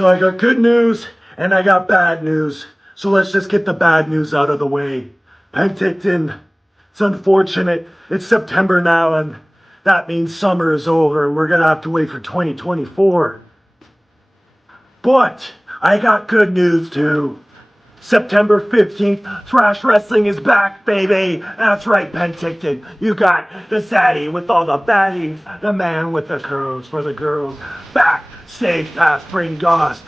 So I got good news and I got bad news. So let's just get the bad news out of the way. Penticton, it's unfortunate. It's September now and that means summer is over and we're going to have to wait for 2024. But I got good news too. September 15th, Thrash Wrestling is back, baby. That's right, Penticton. You got the zaddy with all the baddies, the man with the curls for the girls. Backstage pass, bring Goss.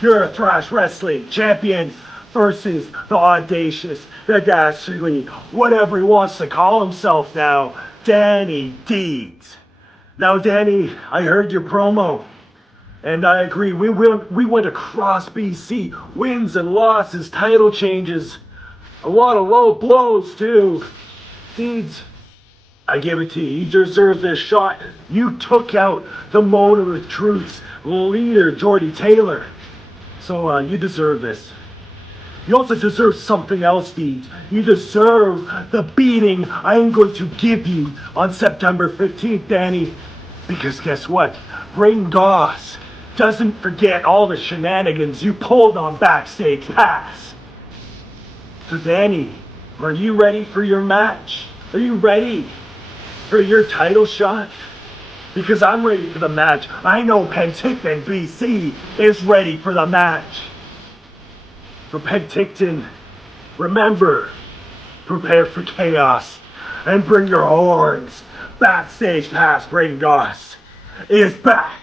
You're a Thrash Wrestling champion versus the Audacious, the Dastardly, whatever he wants to call himself now, Danni Deeds. Now, Danni, I heard your promo. And I agree, we went across BC, wins and losses, title changes, a lot of low blows too. Deeds, I give it to you, you deserve this shot. You took out the Moment of Truth's leader, Jordy Taylor. So you deserve this. You also deserve something else, Deeds. You deserve the beating I'm going to give you on September 15th, Danni. Because guess what? Brayden Goss doesn't forget all the shenanigans you pulled on Backstage Pass. So Danni, are you ready for your match? Are you ready for your title shot? Because I'm ready for the match. I know Penticton B.C. is ready for the match. For Penticton, remember, prepare for chaos and bring your horns. Backstage Pass, Brayden Goss is back.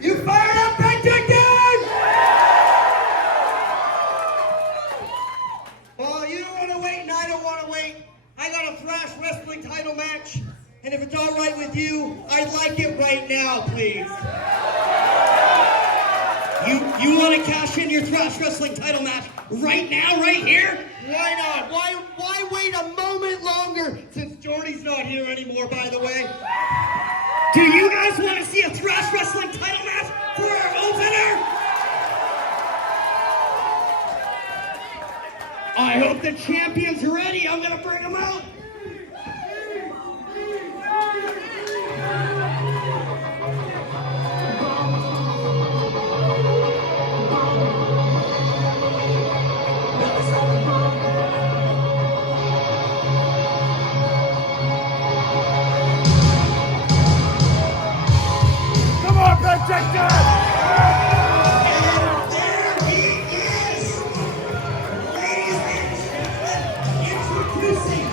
You fired up, Penticton! Well, you don't want to wait, and I don't want to wait. I got a Thrash Wrestling title match, and if it's all right with you, I'd like it right now, please. You want to cash in your Thrash Wrestling title match right now, right here? Why not? Why wait a moment longer, since Jordy's not here anymore, by the way? Do you guys want to see a Thrash Wrestling title match for our opener? I hope the champion's ready. I'm going to bring him out. Introducing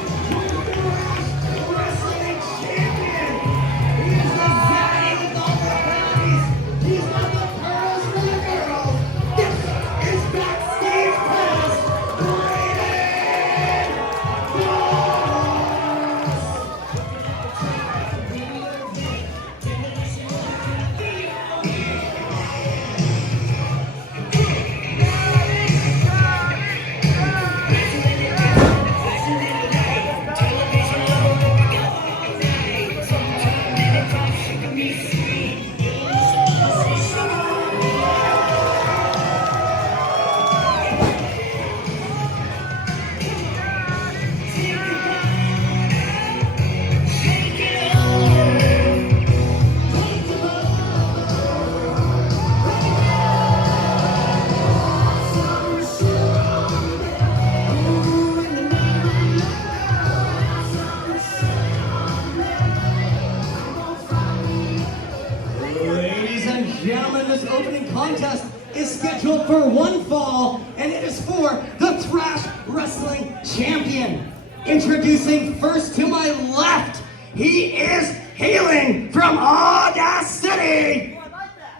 Wrestling champion. Introducing first to my left, he is hailing from Audacity.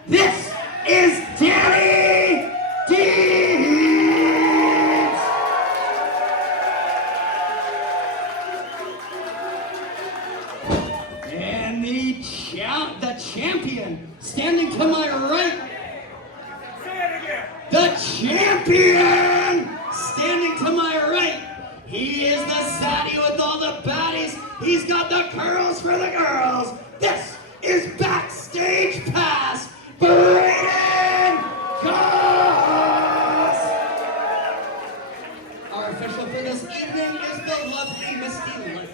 This is Danni Deeds. And the champion, standing to my right. The champion, standing to my right. He is the zaddy with all the baddies. He's got the curls for the girls. This is Backstage Pass, Brayden Goss. Our official for this evening is the lovely Misty Light.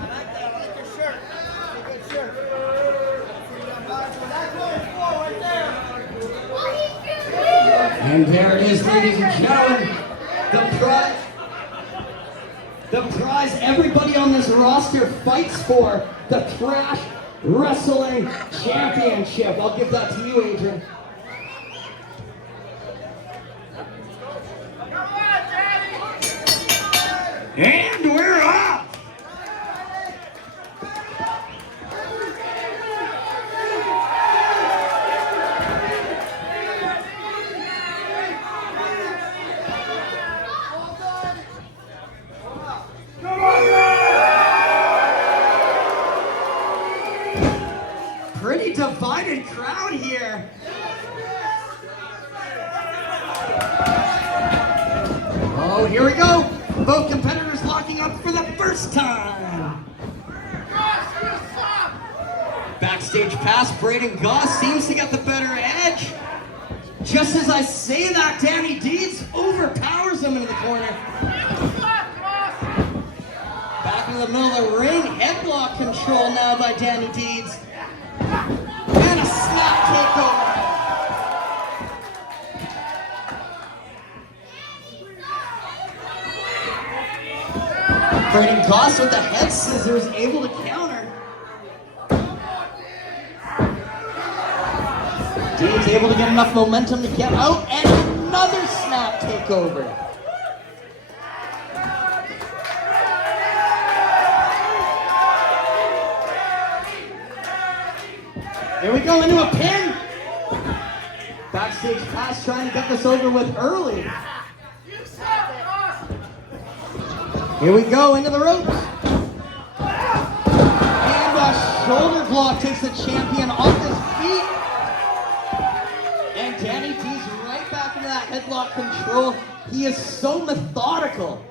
I like your shirt. It's a good shirt. And there it is, ladies and gentlemen, the prize everybody on this roster fights for, the Thrash Wrestling Championship. I'll give that to you, Adrian. And we're off! Pretty divided crowd here. Oh, here we go. Both competitors locking up for the first time. Backstage pass, Brayden Goss seems to get the better edge. Just as I say that, Danni Deeds overpowers him into the corner. Back in the middle of the ring, headlock control now by Danni Deeds. And a snap takeover. Brayden Goss with the head scissors, able to counter. Deeds able to get enough momentum to get out, and another snap takeover. Here we go into a pin. Backstage pass trying to get this over with early. Here we go into the ropes. And a shoulder block takes the champion off his feet. And Danni Deeds right back into that headlock control. He is so methodical.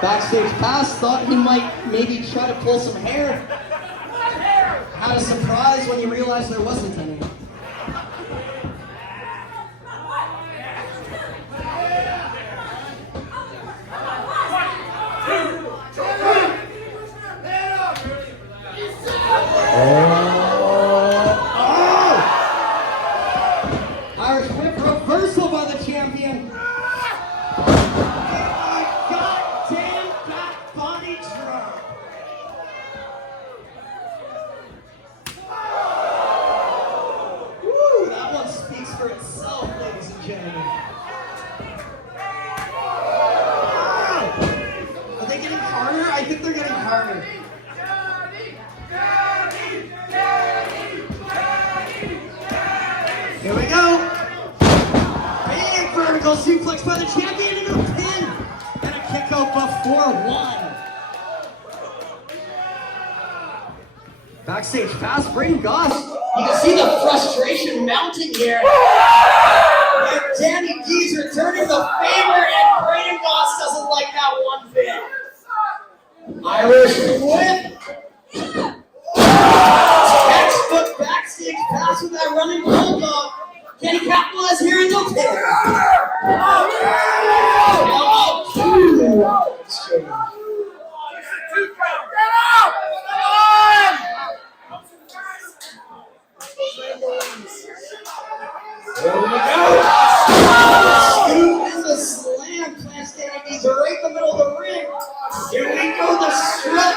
Backstage pass thought he might maybe try to pull some hair. Had a surprise when he realized there wasn't any. Irish whip reversal by the champion. I think they're getting harder. Here we go. Big vertical suplex by the champion into a pin. And a kick out before one. Backstage pass, Brayden Goss. You can see the frustration mounting here. And Danni Deeds returning the favor, and Brayden Goss doesn't like that one bit. Irish whip. Textbook backstage pass with that running bulldog. Can he capitalize here in the pin? There we go. Scoop is a slam. Plants Danni Deeds right in the middle of the ring. Here we go, the strut.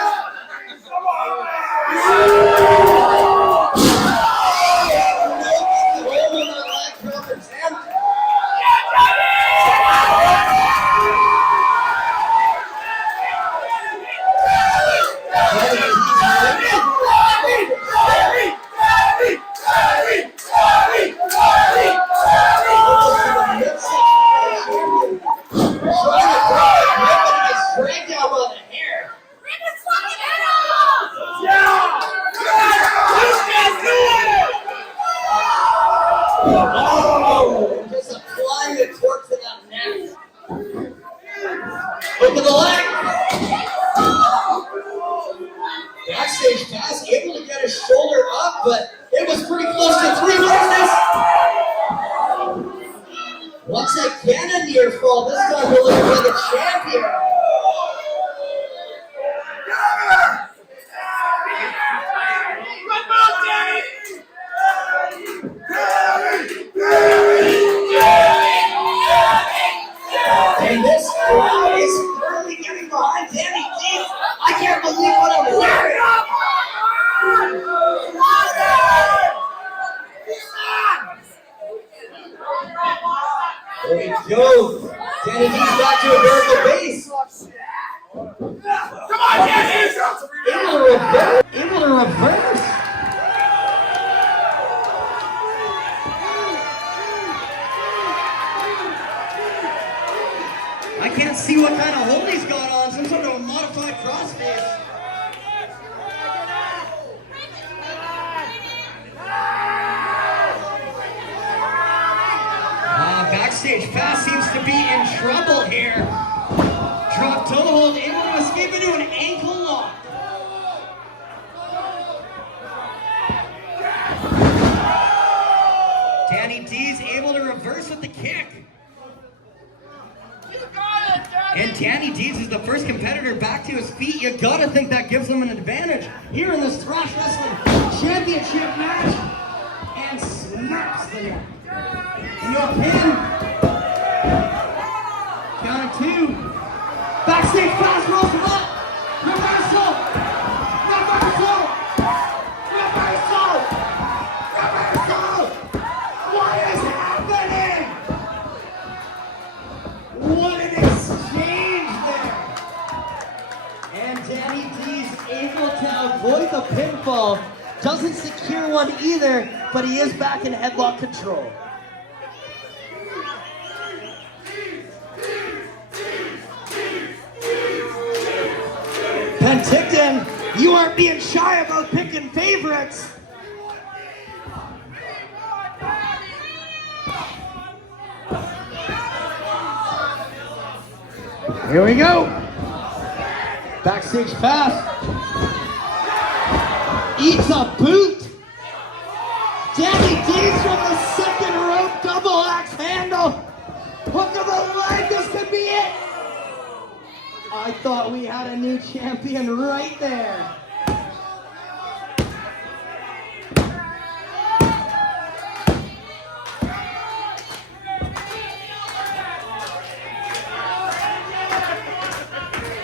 but it was pretty close to 3. What is this? Once again a near fall. This time we're looking for the champion. And this crowd is currently getting behind Danni Deep. I can't believe what I'm hearing. There we go. Danni Deep's back to a vertical base. Come on, Danni! Able to reverse. I can't see what kind of hold he's got on, some sort of a modified crossface. Backstage Fast seems to be in trouble here. Drop toe hold, able to escape into an ankle lock. Danni D's able to reverse with the kick. And Danni Dees is the first competitor back to his feet. You gotta think that gives him an advantage here in this Thrash Wrestling Championship match. And snaps the neck. Into a pin. Count of 2. Backstage Fast rolls him up. Reversal. Reversal. Reversal. Reversal. What is happening? What an exchange there. And Danni D's able to avoid the pinfall. Doesn't secure one either, but he is back in headlock control. Penticton, you aren't being shy about picking favorites. Here we go. Backstage Fast. Eats a boot. Danni Dees from the second rope double axe handle. Hook of the leg, this could be it. I thought we had a new champion right there.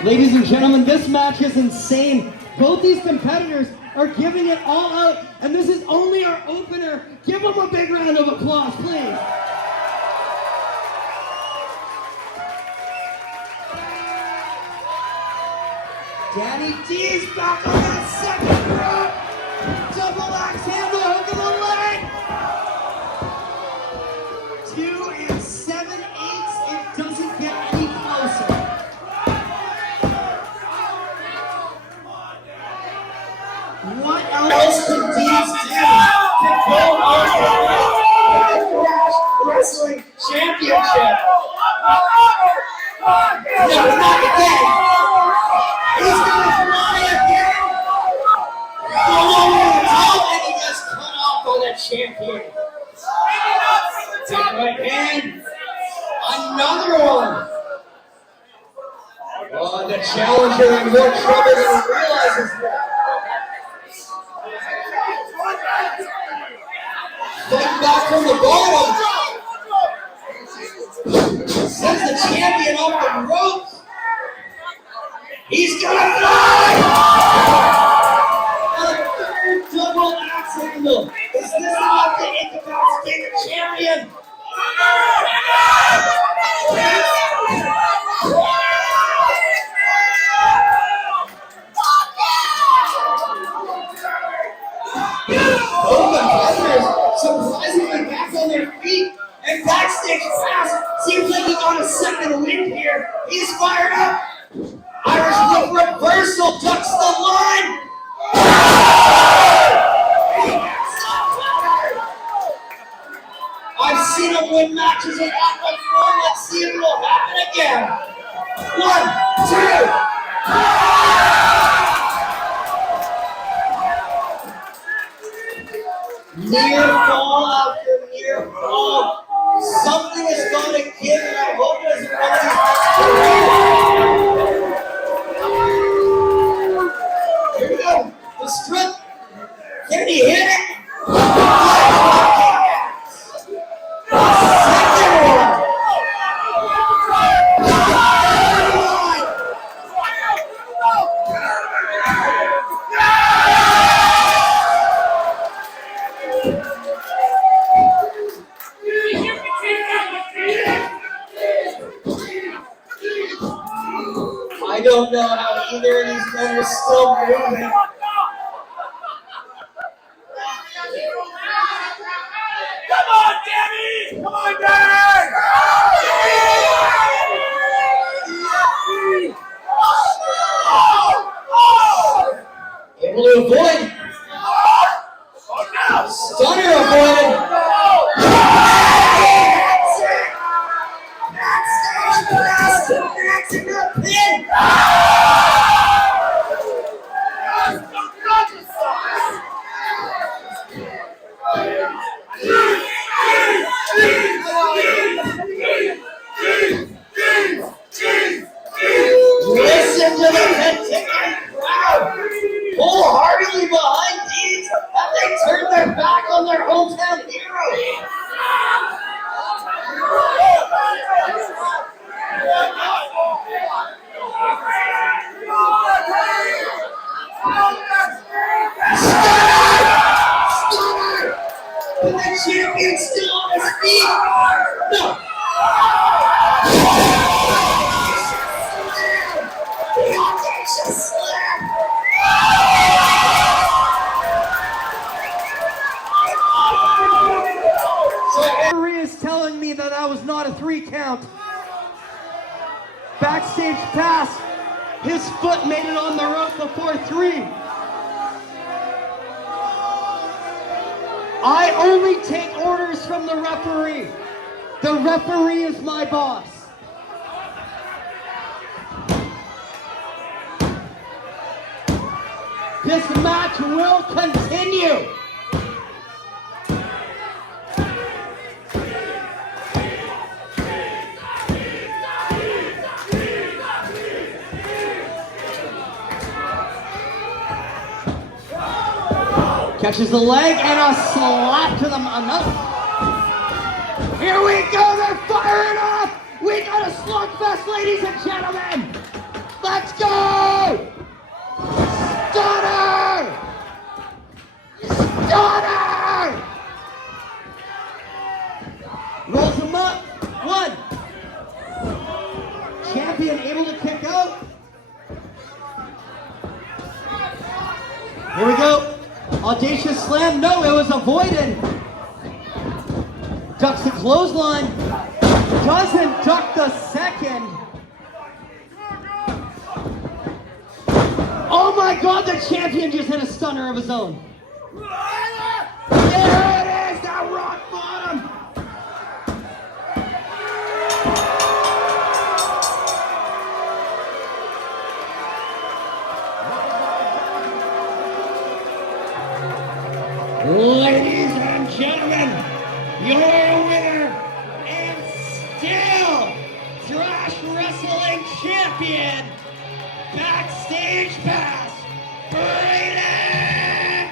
Ladies and gentlemen, this match is insane. Both these competitors are giving it all out, and this is only our opener. Give them a big round of applause, please. Danni D's back on that second rope. Double axe handle, hook of the leg. 2 7/8. It doesn't get any closer. What else could Dees do to go on the Thrash Wrestling Championship? No, not again. He's gonna fly again. All over the top, and he gets cut off by the champion. Take right hand. Another one. Oh, the challenger in more trouble than he realizes. Fighting back from the bottom. Sends the champion off the ropes. He's gonna fly! A third double axe handle. Is this enough to incapacitate the champion? Both competitors surprisingly back on their feet, and Backstage Fast seems like he got a second wind here. He's fired up. Irish whip reversal ducks the line. I've seen him win matches in that before. Let's see if it'll happen again. 1, 2. Near fall after near fall. Something is going to give, and I hope it isn't one of these. Here we go. The strip. Can he hit it? Second one. I don't know how either of these men are still moving. Come on, Danni! Come on, Danni! Able to avoid. Stunner avoided. Listen to the Penticton crowd wholeheartedly behind these as they turn their back on their hometown hero. Stunner! But the champion's still on his feet. No. The Audacious slam! Referee is telling me that that was not a 3 count. Backstage pass. His foot made it on the rope before 3. I only take orders from the referee. The referee is my boss. This match will continue. Catches the leg and a slap to the another. Here we go, they're firing off. We got a slugfest, ladies and gentlemen. Let's go. Stunner! Stunner! Rolls him up. 1. Champion able to kick out. Here we go. Audacious slam. No, it was avoided. Ducks the clothesline. Doesn't duck the second. Oh my God, the champion just hit a stunner of his own. There it is, that rock bottom. Ladies and gentlemen, your winner and still Thrash Wrestling Champion, Backstage Pass, Brayden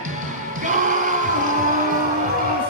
Goss!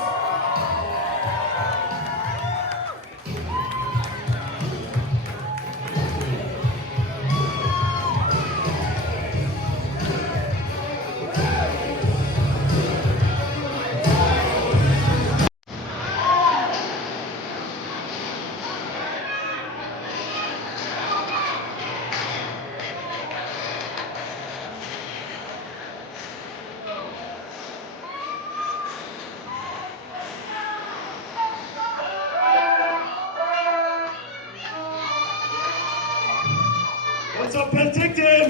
What's up, Penticton?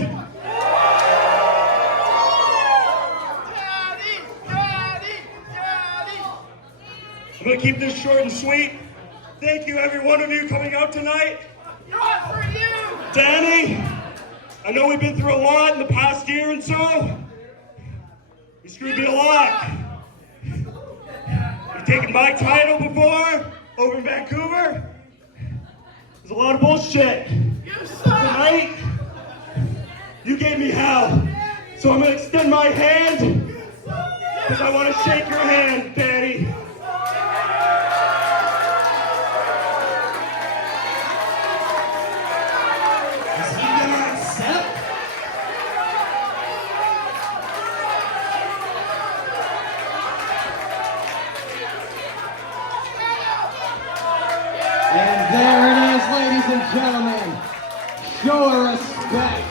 I'm gonna keep this short and sweet. Thank you, every one of you coming out tonight. Danni, I know we've been through a lot in the past year and so. You screwed me a lot. taken my title before over in Vancouver. There's a lot of bullshit. Tonight, you gave me hell. So I'm gonna extend my hand because I want to shake your hand, Danni. Is he gonna accept? And there it is, ladies and gentlemen. Show her respect.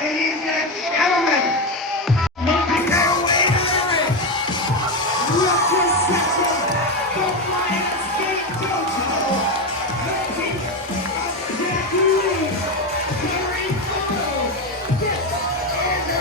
Ladies and gentlemen, make our way to the ring. Representing the Lionsgate Dojo, the team of Jackie, Gary Photo. This is Riea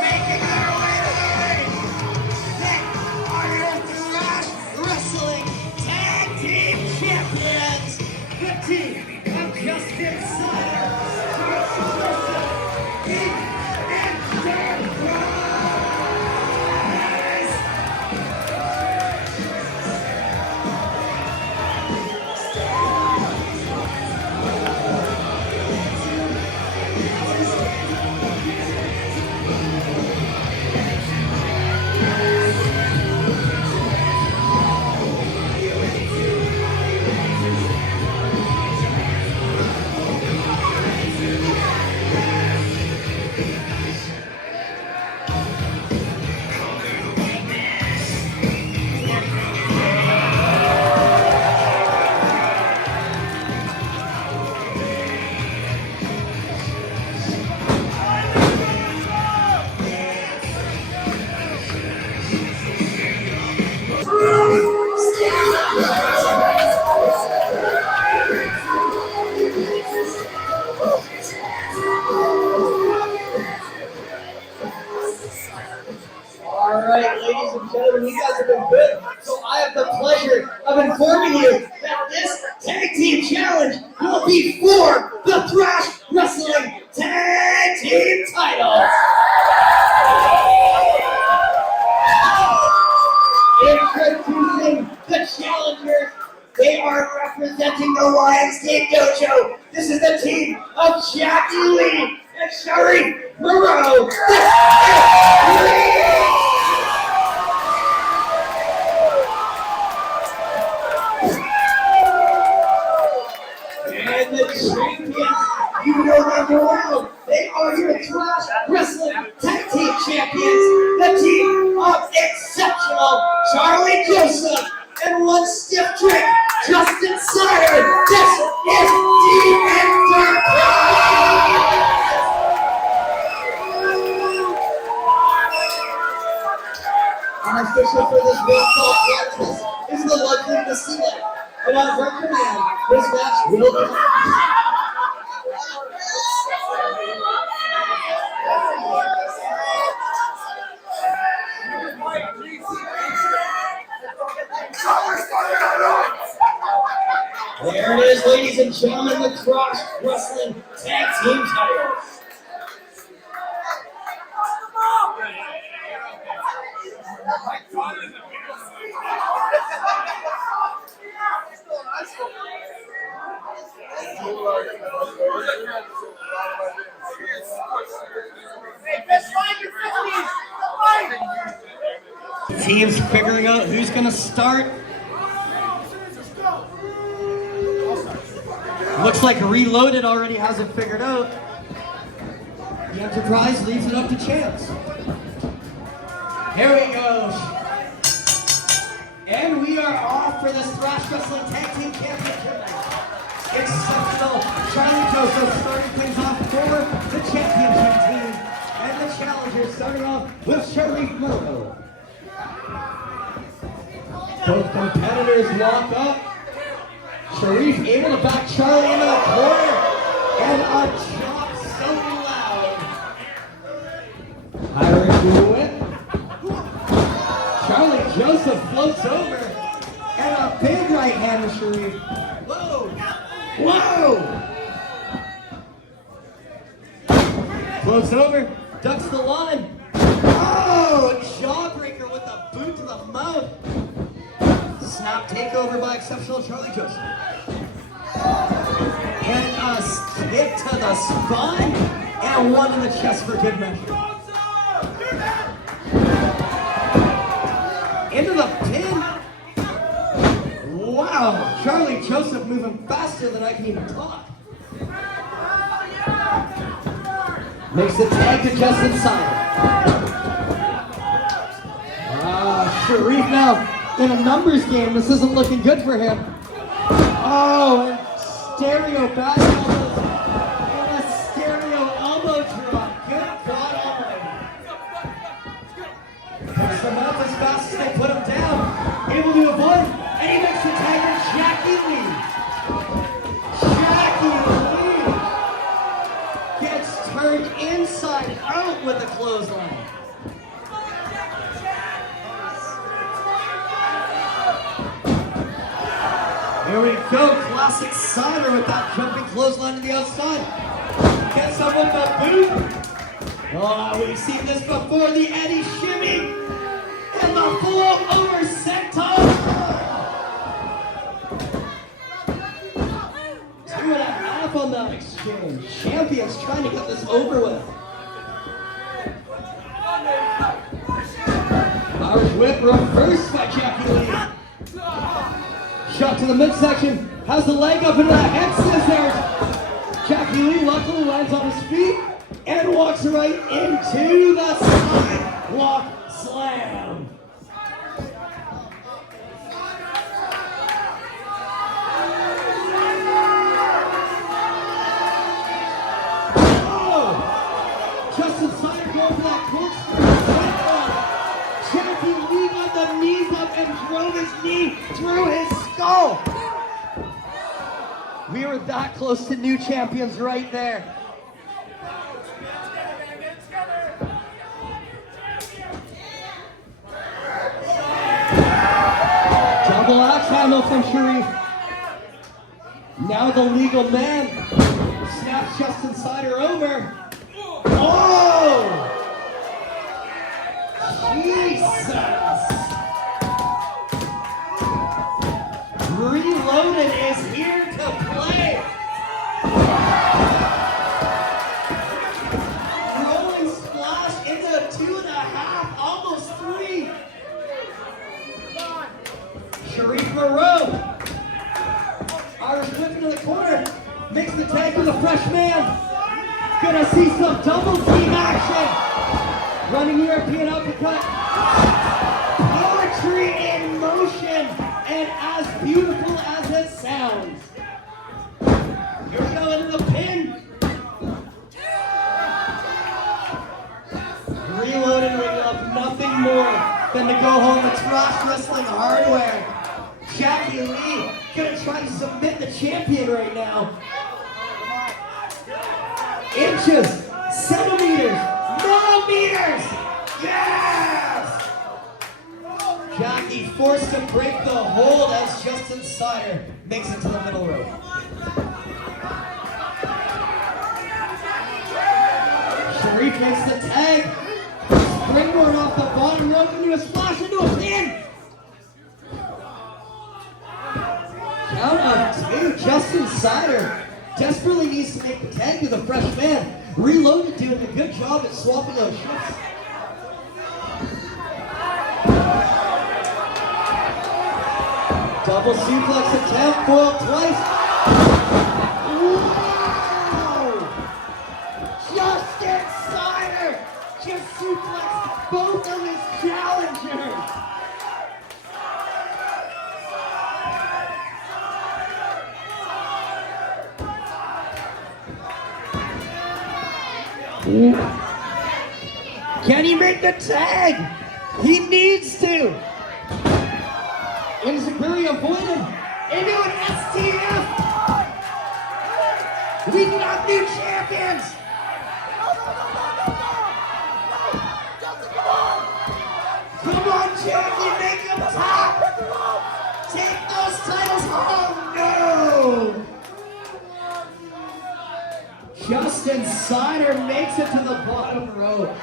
making their way to the ring. They are your Thrash Wrestling Tag Team Champions, the team of Justin Snyder, Thrash Wrestling Enterprise. All right, ladies and gentlemen, you guys have been good. So I have the pleasure of informing you that this tag team challenge will be for the Thrash Wrestling Tag Team titles. Introducing the challengers. They are representing the Lionsgate Dojo. This is the team of Jackie Lee and Sherry Moreau. This is and the champions, you know them well. They are your Thrash Wrestling Tag Team Champions, the team of exceptional Charlie Joseph and one stiff trick, Justin Snyder. This is Team Enterprise. Our official for this World Cup contest is the lovely Messina. And on her command, this match will be. There it is, ladies and gentlemen, the Thrash Wrestling Tag Team titles. Teams figuring out who's gonna start. Looks like Reloaded already has it figured out. The Enterprise leaves it up to chance. Here we go. And we are off for this Thrash Wrestling Tag Team Championship match. Exceptional Charlie Joseph starting things off for the championship team. And the challengers starting off with Charlie Morrow. Both competitors lock up. Sharif able to back Charlie into the corner. And a chop so loud. Hiring to it. Charlie Joseph floats over. And a big right hand to Sharif. Whoa! Whoa! Floats over. Ducks the line. Oh! Jawbreaker with a boot to the mouth. Snap takeover by exceptional Charlie Joseph. And a kick to the spine. And one in the chest for good measure. Into the pin. Wow. Charlie Joseph moving faster than I can even talk. Makes the tag to Justin Simon. Sharif now in a numbers game. This isn't looking good for him. Oh, and stereo back elbows and a stereo elbow drop. Good God almighty. Puts them up as fast as they put him down. Able to avoid, and he makes the tag to Jackie Lee. Jackie Lee gets turned inside out with a clothesline. Here we go, classic Cider with that jumping clothesline to the outside. Gets up with the boot. Oh, we've seen this before, the Eddie shimmy. And the flow over senton. 2.5 on that exchange. Champions trying to get this over with. Irish whip reversed by Jackie Lee. Shot to the midsection, has the leg up into the head scissors. Jackie Lee luckily lands on his feet and walks right into the sidewalk slam. Oh! Justin Sider going for that corkscrew. Jackie Lee got the knees up and drove his knee through his skull. We were that close to new champions right there. Double axe handle from Sharif. Now the legal man snaps Justin Sider over. Oh! Jesus! Reloaded is here to play. Rolling splash into 2.5, almost 3. Sharif Moreau. Irish whip into the corner. Makes the tag with a fresh man. Gonna see some double team action. Running European uppercut. Poetry in motion. And as beautiful as it sounds. Here we go into the pin. Reloaded ring up nothing more than to go home with Thrash Wrestling hardware. Jackie Lee gonna try to submit the champion right now. Inches, centimeters, millimeters. Yes! Jackie forced to break the hold as Justin Sider makes it to the middle rope. Sharif makes the tag. Springboard off the bottom rope into a splash into a pin. Count of two. Justin Sider desperately needs to make the tag to the fresh man. Reloaded doing a good job at swapping those shifts. Double suplex attempt, foiled twice. Wow! Justin Sider just suplexed both of his challengers. Can he make the tag? He needs to. Insecurity avoided into an STF. We got new champions. Come on, champion, make them top. Take those titles home. No. Justin Sider makes it to the bottom rope.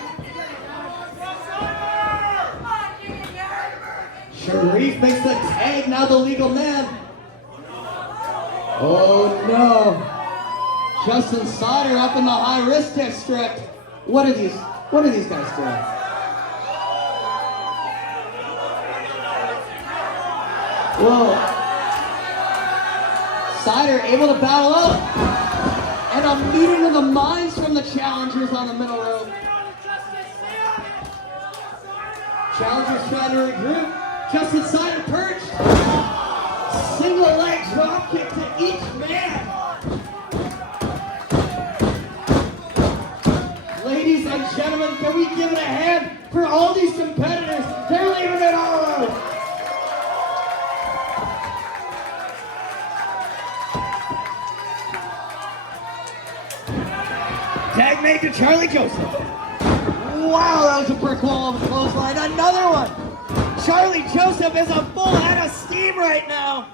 Sharif makes the tag, now the legal man. Oh no. Justin Sider up in the high risk district. What are these guys doing? Whoa. Sider able to battle up. And a meeting of the minds from the challengers on the middle rope. Challengers trying to regroup. Justin Sider perched. Single leg drop kick to each man. Ladies and gentlemen, can we give it a hand for all these competitors? They're leaving it all out. Tag made to Charlie Joseph. Wow, that was a brick wall of a clothesline. Another one. Charlie Joseph is a full head of steam right now.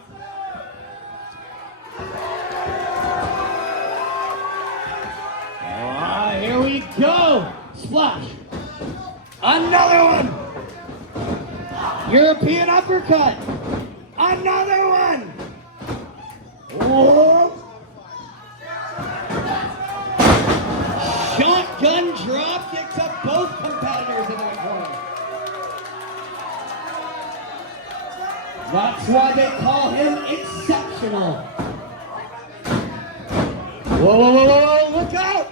Here we go. Splash. Another one. European uppercut. Another one. Whoa. Shotgun drop kick to both competitors in that corner. That's why they call him exceptional. Whoa, whoa, whoa, whoa, look out!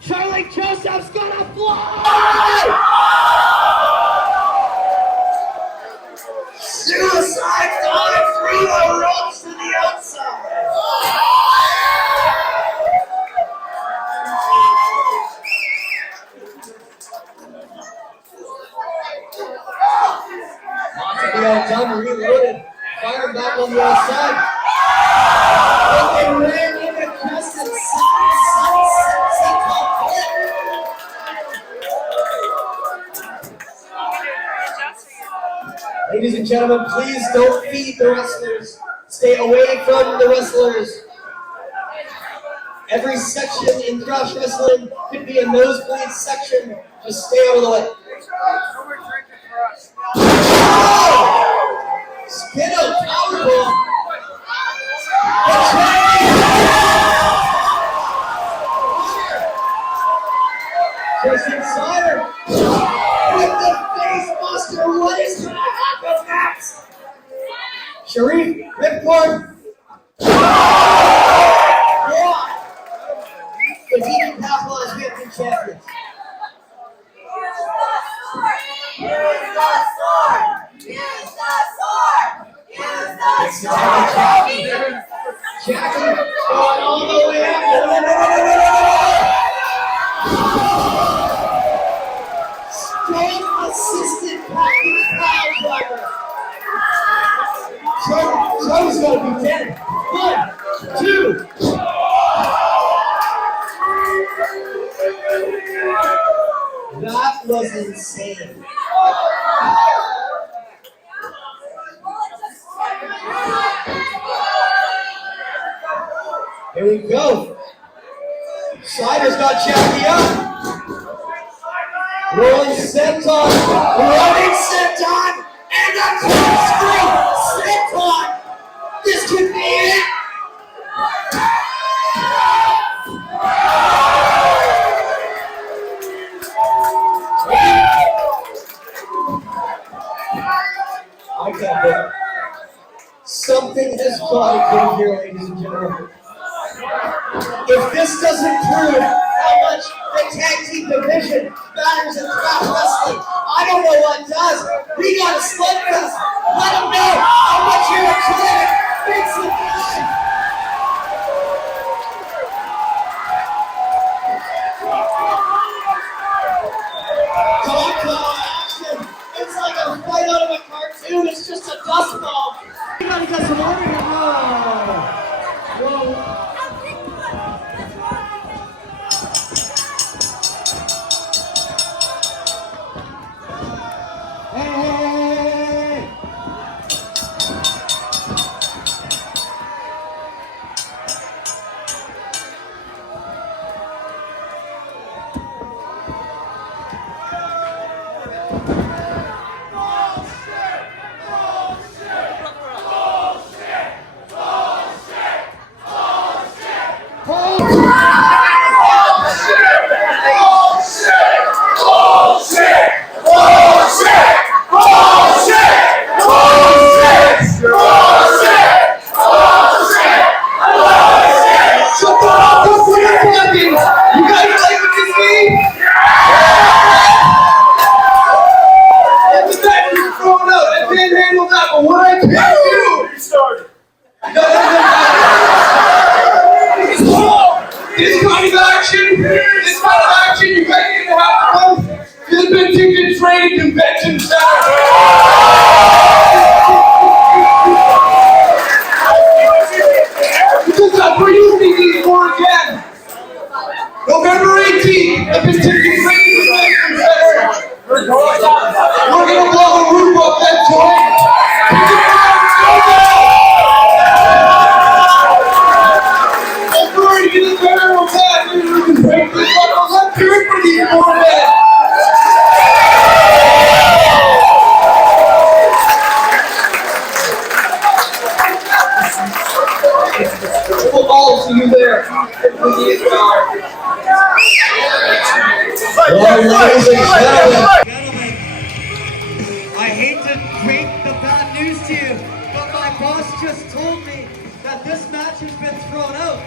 Charlie Joseph's gonna fly! Suicide dive through the ropes to the outside! Done, reloaded, fired back on the outside. And they ran into Justin Ladies and gentlemen, please don't feed the wrestlers. Stay away from the wrestlers. Every section in Thrash Wrestling could be a nosebleed section. Just stay out of the way. Spin out powerbomb. Justin Sider with the face buster. What is going to happen next? Sharif, ripcord. Yeah. The Demon Papa is victory champion. Use the sword! Use the sword! Use the sword! Jackie going all the way up. Straight assistant package power driver. Joe's going to be dead. 1, 2. That was insane. Here we go. Slider's got Jackie up. Rolling senton. Running senton. And a cross-free senton. This could be it. I got it. Something has got to come here, ladies and gentlemen. If this doesn't prove how much the tag team division matters in Thrash Wrestling, I don't know what does. We got a slugfest. Let them know how much you're a clinic. Big submission. Action. It's like a fight out of a cartoon. It's just a dust ball. You gotta get some order here. Whoa. This kind of action, you guys need to have to come to the Penticton Trade Convention Center. Because that's where you need these for again. November 18th, the Penticton Trade Convention Center. We're gonna blow the roof off that joint. Let's do it for these four men. We'll all see you there. I hate to break the bad news to you, but my boss just told me that this match has been thrown out.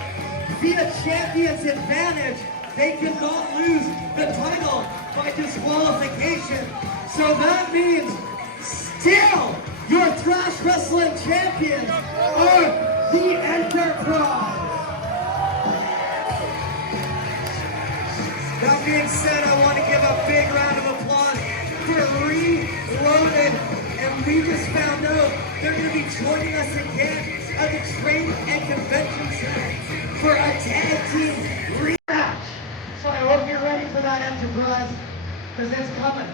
Via champion's advantage, they cannot lose the title by disqualification. So that means still your Thrash Wrestling champions are the Enterprise. That being said, I want to give a big round of applause for Reloaded. And we just found out they're going to be joining us again at the Trade and Convention Center for a tag team rematch. So I hope you're ready for that, Enterprise, because it's coming.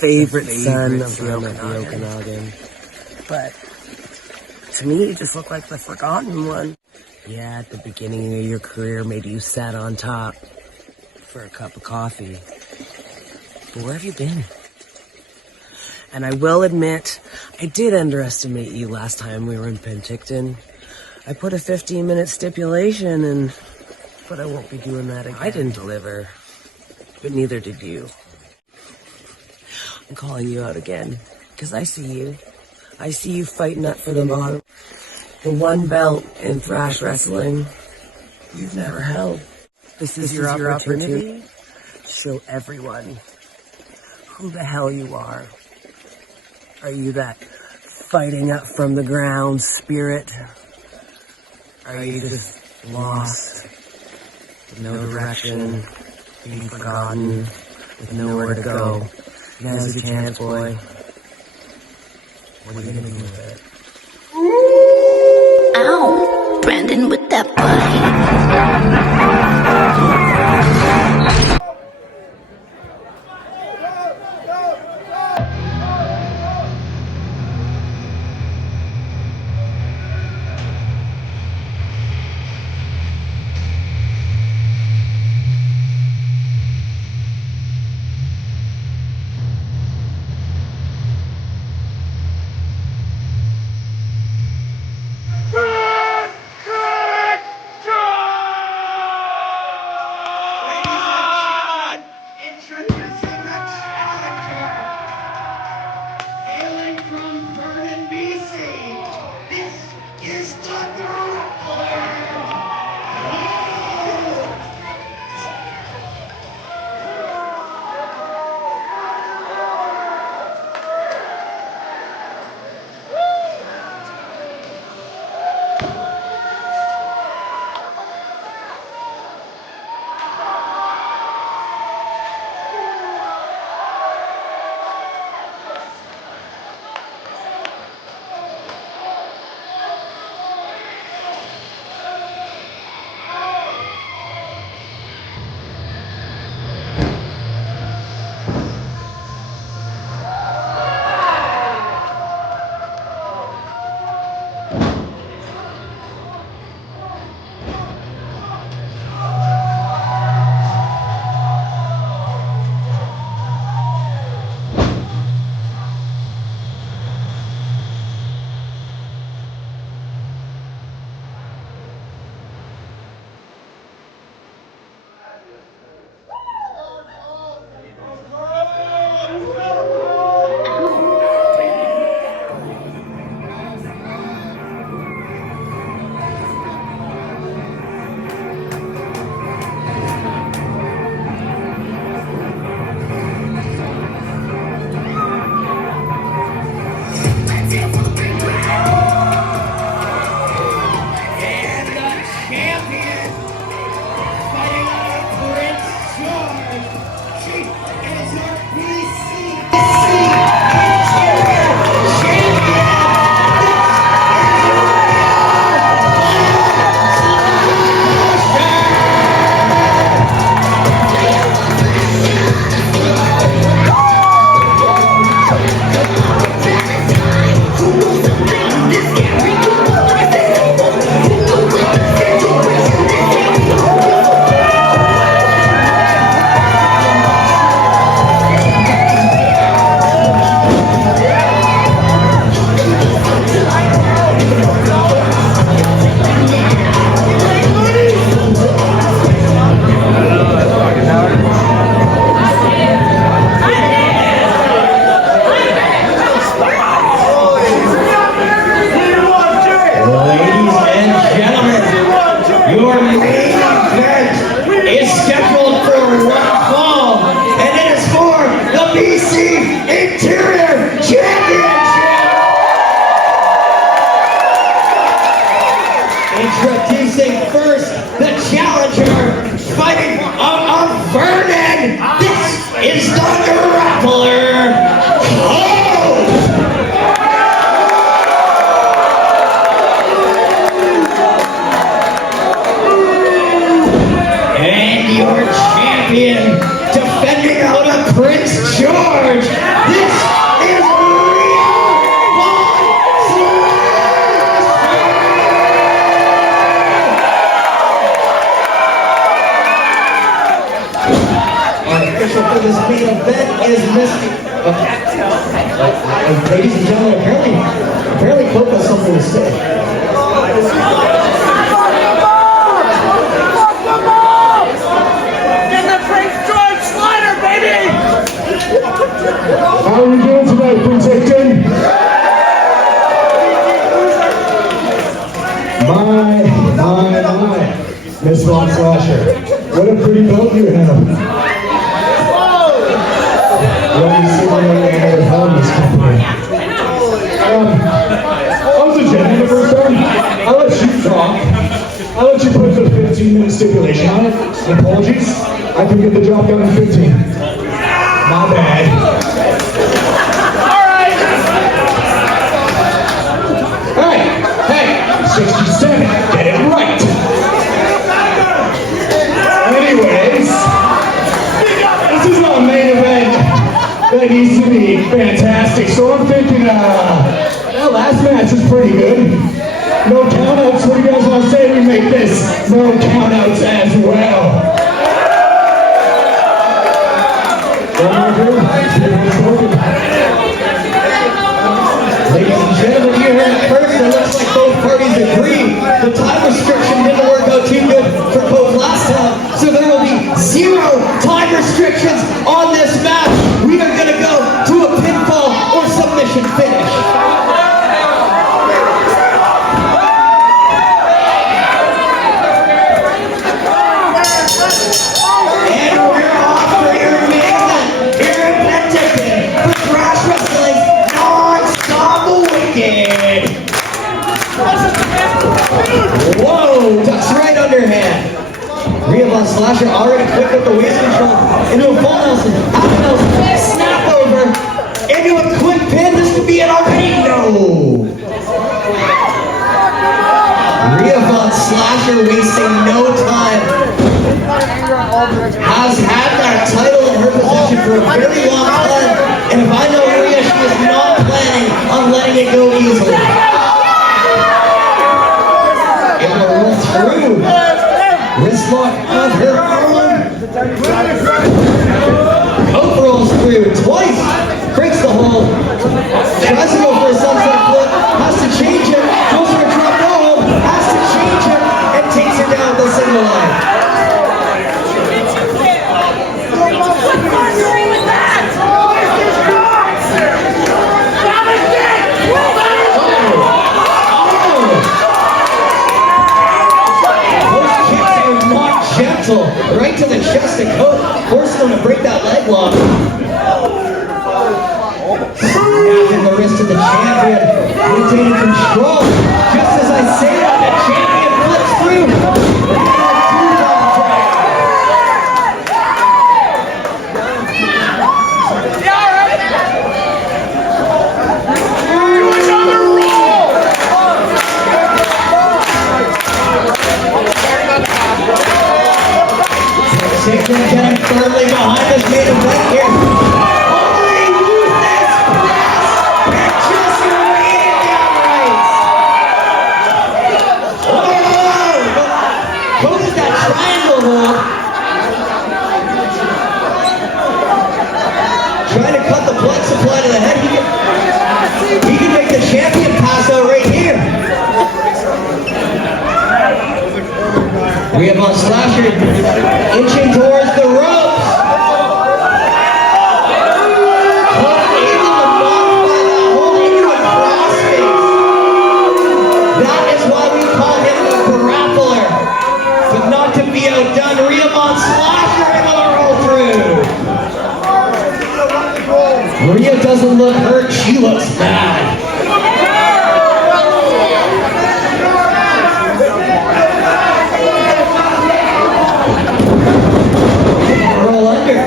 Favorite son of the Okanagan. But to me, you just look like the forgotten one. Yeah, at the beginning of your career, maybe you sat on top for a cup of coffee. But where have you been? And I will admit, I did underestimate you last time we were in Penticton. I put a 15-minute stipulation in, but I won't be doing that again. I didn't deliver, but neither did you. I'm calling you out again, because I see you. I see you fighting up for the bottom. The one belt in Thrash Wrestling you've never held. This is your opportunity to show everyone who the hell you are. Are you that fighting up from the ground spirit? Are you just lost, with no direction, being forgotten, with nowhere to go? Now's your chance, boy. What are you gonna do with it? Ow! Brandon with that body. Ladies and gentlemen, apparently Coke has something to say. Get the Prince George Slider, baby! How are we doing tonight, Penticton? My, Miss Von Slasher. What a pretty boat you have. Well, you see one of the hell in this company. I was a gentleman the first time. I'll let you talk. putting stipulation on it. Apologies. I can get the job done in 15. My bad. Alright, hey, 67, get it right. Anyways, this is our main event that needs to be fantastic. So I'm thinking, that last match was pretty good. No countouts, what do you guys want to say? We make this no countouts as well. Ladies and gentlemen, you heard it first. It looks like both parties agree. The time restriction didn't work out too good for both last time, so there will be 0 time restrictions on this match. We are going to go to a pinfall or submission finish. And we're off for your main event here in Penticton for Thrash Wrestling NonStop Wicked. Whoa, ducks right underhand. Riea Von Slasher already quick with the waist control into a full Nelson, half Nelson, snap over, into a quick pin. This could be it already. No. Riea Von Slasher wasting no time. Has had that title in her possession for a very long time, and if I know Riea, she is not planning on letting it go easily. Able to roll through. Wrist lock of her arm. Coat rolls through twice. Breaks the hold. Tries to go for a sunset flip. Has to change it. Goes for a drop no hold. Has to change it. And takes her down the single line. Right to the chest and coat, forcing him to break that leg lock. Snapping the wrist of the champion, maintaining control. Just as I say that, the champion flips through. Getting firmly behind this main event here. Holy ruthless press! And just raining down right. Oh! What is that triangle hold? Trying to cut the blood supply to the head. He can make the champion pass out right here. Riea Von Slasher inching towards the ropes. Able to modify that hold into a crossface. That is why we call him the Grappler. But not to be outdone, Riea Von Slasher able to roll through. Riea doesn't look hurt, she looks bad.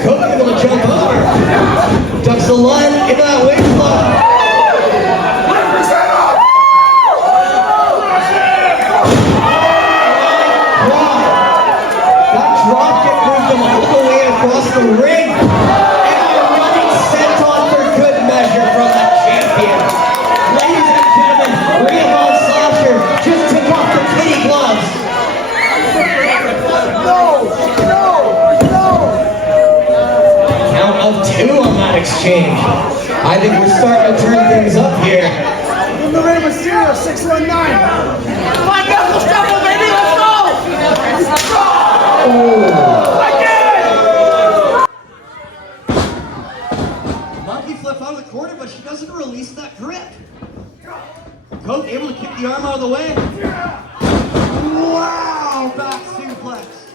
Cook able to jump over. Ducks the line into that waist lock. That drop kick moved them all the way across the ring. And a running senton for good measure from the champion. Ladies and gentlemen, Riea Von Slasher just took off the kitty gloves. Of 2 on that exchange. I think we're starting to turn things up here. In the ring with Mysterio, 619. Five knuckle shuffle, baby, let's go! Let's go! Monkey flip out of the corner, but she doesn't release that grip. Coke able to kick the arm out of the way. Wow, back suplex.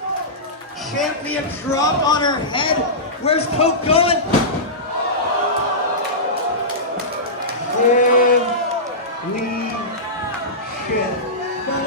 Champion drop on her head. Where's Coke going? Holy shit. No.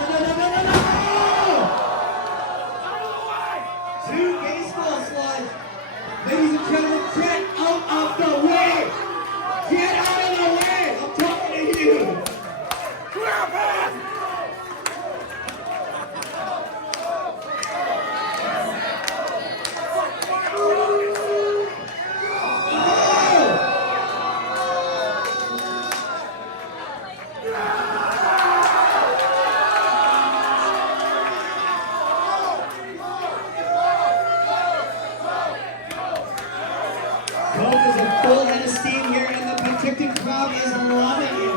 Coke is a full head of steam here, and the Penticton crowd is loving it.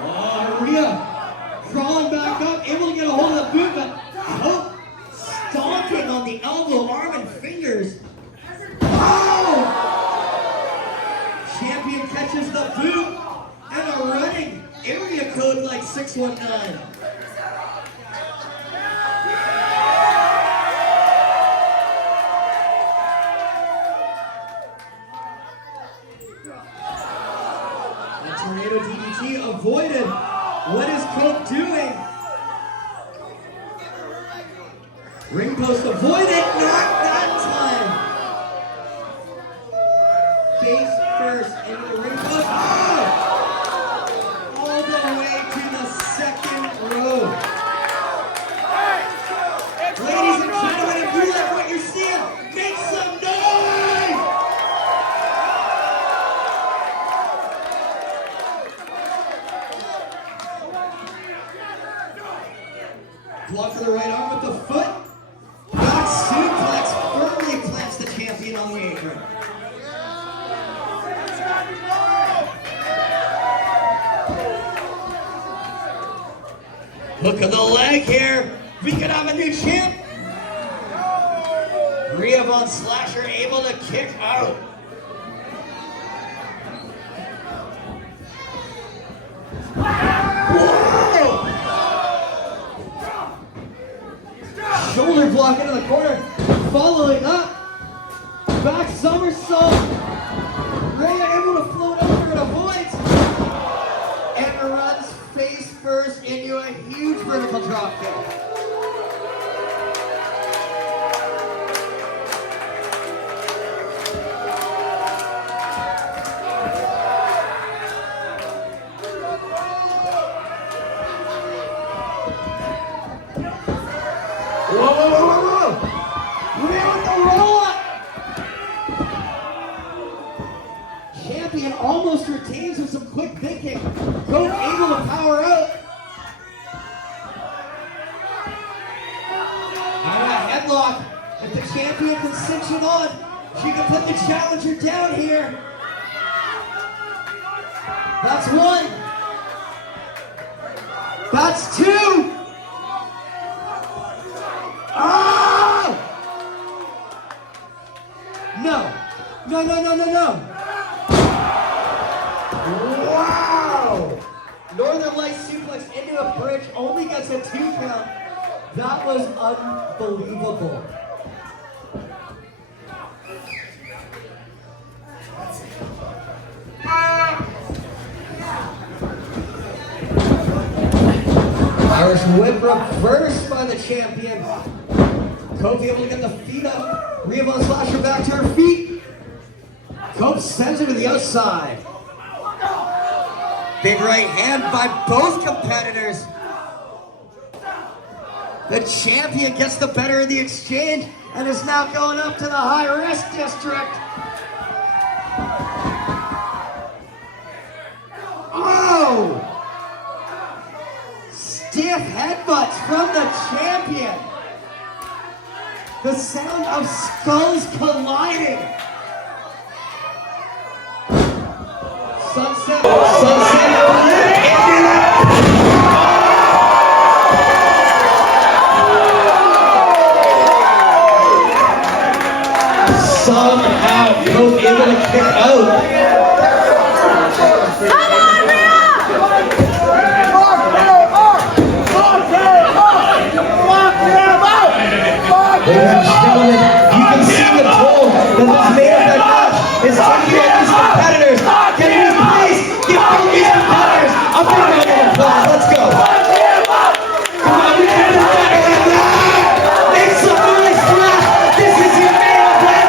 Oh, Riea crawling back up, able to get a hold of the boot, but Coke stomping on the elbow, arm, and fingers. Oh! Champion catches the boot and a running area code like 619. Tornado DDT avoided. What is Coke doing? Ring post avoided. Not that time. Face first into the ring post. Oh! All the way to the second row. Ladies and gentlemen, if you like what you're seeing, make some noise! Block for the right arm with the foot. Back suplex firmly plants the champion on the apron. Hook of the leg here. We could have a new champ. Riea Von Slasher able to kick out. Shoulder block into the corner, following up, back somersault, Riea able to float over and avoids, and runs face first into a huge vertical drop kick. Champion almost retains with some quick thinking. Coke able to power out. And a headlock. If the champion can cinch it on, she can put the challenger down here. That's one. That's two. Oh! No. No, no, no, no, no. Wow! Northern Lights suplex into a bridge, only gets a 2 count. That was unbelievable. Irish whip reversed by the champion. Coke able to get the feet up. Riea Von Slasher back to her feet. Coke sends her to the outside. Big right hand by both competitors. The champion gets the better of the exchange and is now going up to the high-risk district. Oh! Stiff headbutts from the champion. The sound of skulls colliding. Sunset. Somehow, Coke able to kick out. Ladies and gentlemen, you can see the toll that this main event match is taking at these competitors. Give me please, give all these competitors a big round of applause. Let's go. Come on, we can do better than that. Make some noise for us. This is your main event.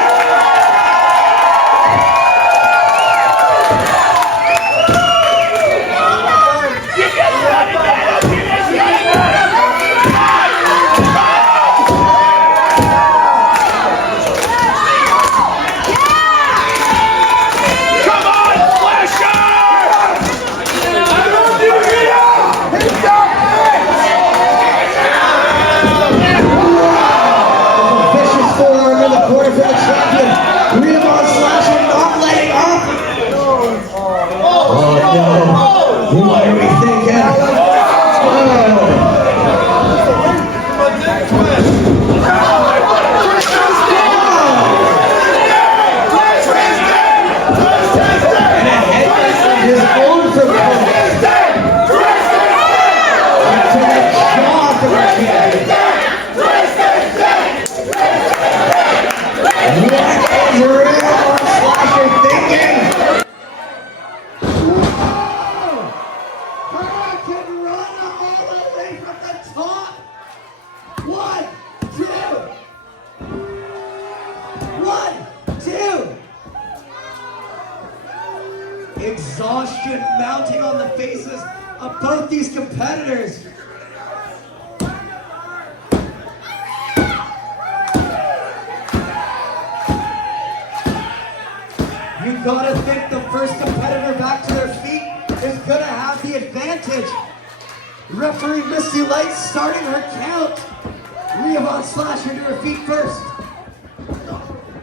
What are we thinking? His own proposal to the jaw of the champion. What is Riea Von Slasher thinking? Hurricane run all the way from the top. 1, 2. 1, 2. Exhaustion mounting on the faces of both these competitors. You gotta think the first competitor back to their feet is gonna have the advantage. Referee Misty Light starting her count. Riea Von Slasher to her feet first.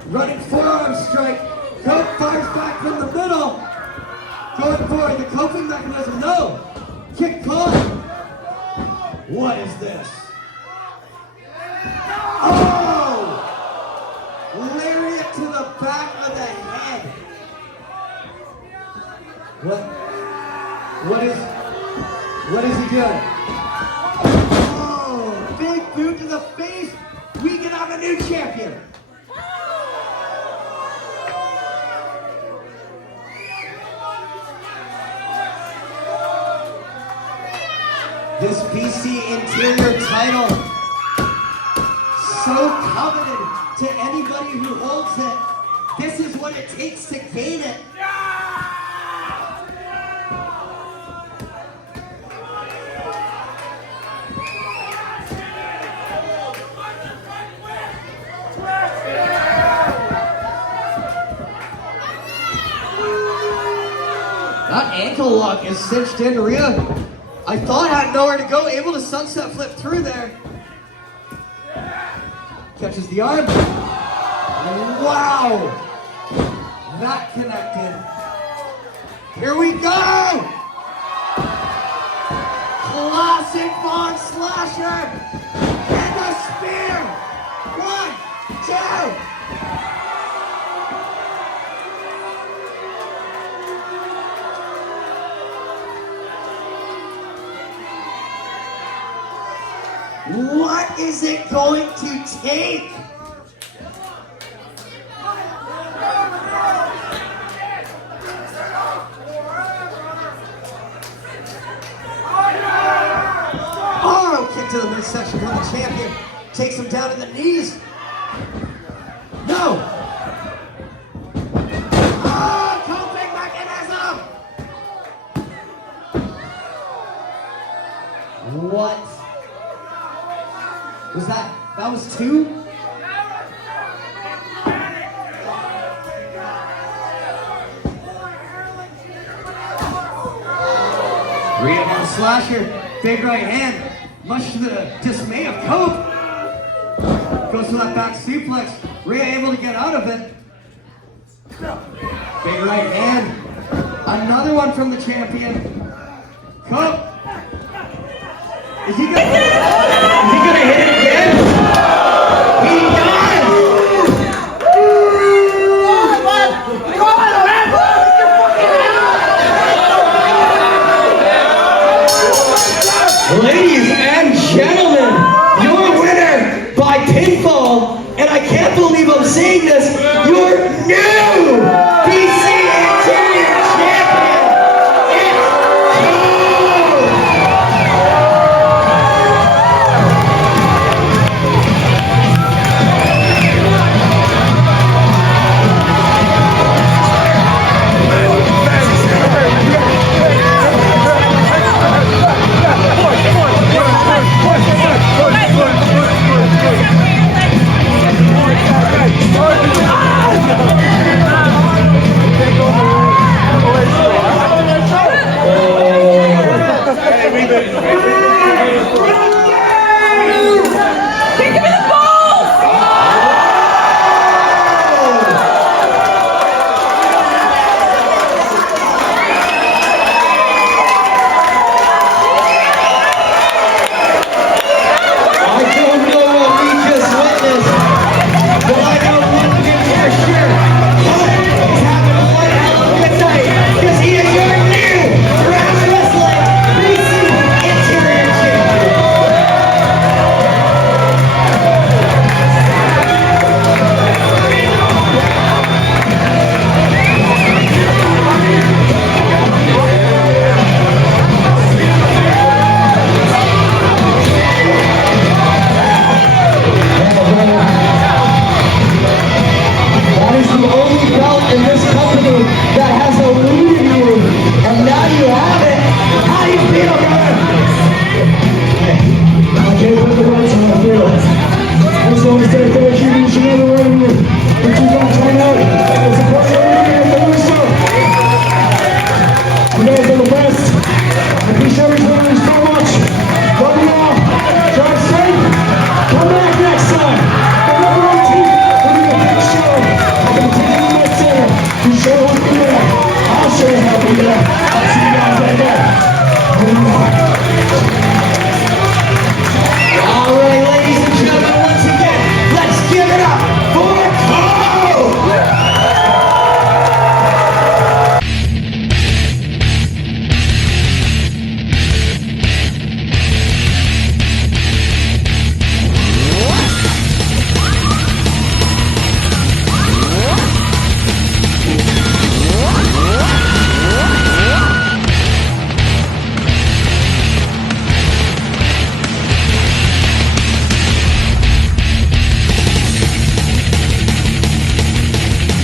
Running forearm strike. Cope fires back from the middle. Going for the coping mechanism. No. Kick caught. What is this? Oh! Lariat to the back of the head. What is he doing? Oh, big boot to the face. We can have a new champion. This BC interior title, so coveted to anybody who holds it. This is what it takes to gain it. That ankle lock is cinched in. Riea, I thought had nowhere to go, able to sunset flip through there. Catches the arm. Wow! That connected. Here we go! Classic Von Slasher! And a spear! 1, 2! What is it going to take? Oh, kick to the midsection from the champion. Takes him down to the knees. No. Oh, coping mechanism. What? Was that was 2? Riea Von Slasher, big right hand, much to the dismay of Cope. Goes to that back suplex. Riea able to get out of it. Big right hand. Another one from the champion. Cope. Is he gonna hit it again? He does! Ladies and gentlemen, your winner by pinfall, and I can't believe I'm saying this, your new BC Interior Champion, it's how you feel, brother? I can't put the words on how I feel. I just want to say thank you to each and every one of you for keeping on coming out and supporting everything at the show. You guys are the best. I appreciate everything so much. Love you all. Drive safe. Come back next time. November 18th, we'll be the big show at the Penticton Center. You sure will be there. I'll sure help you there.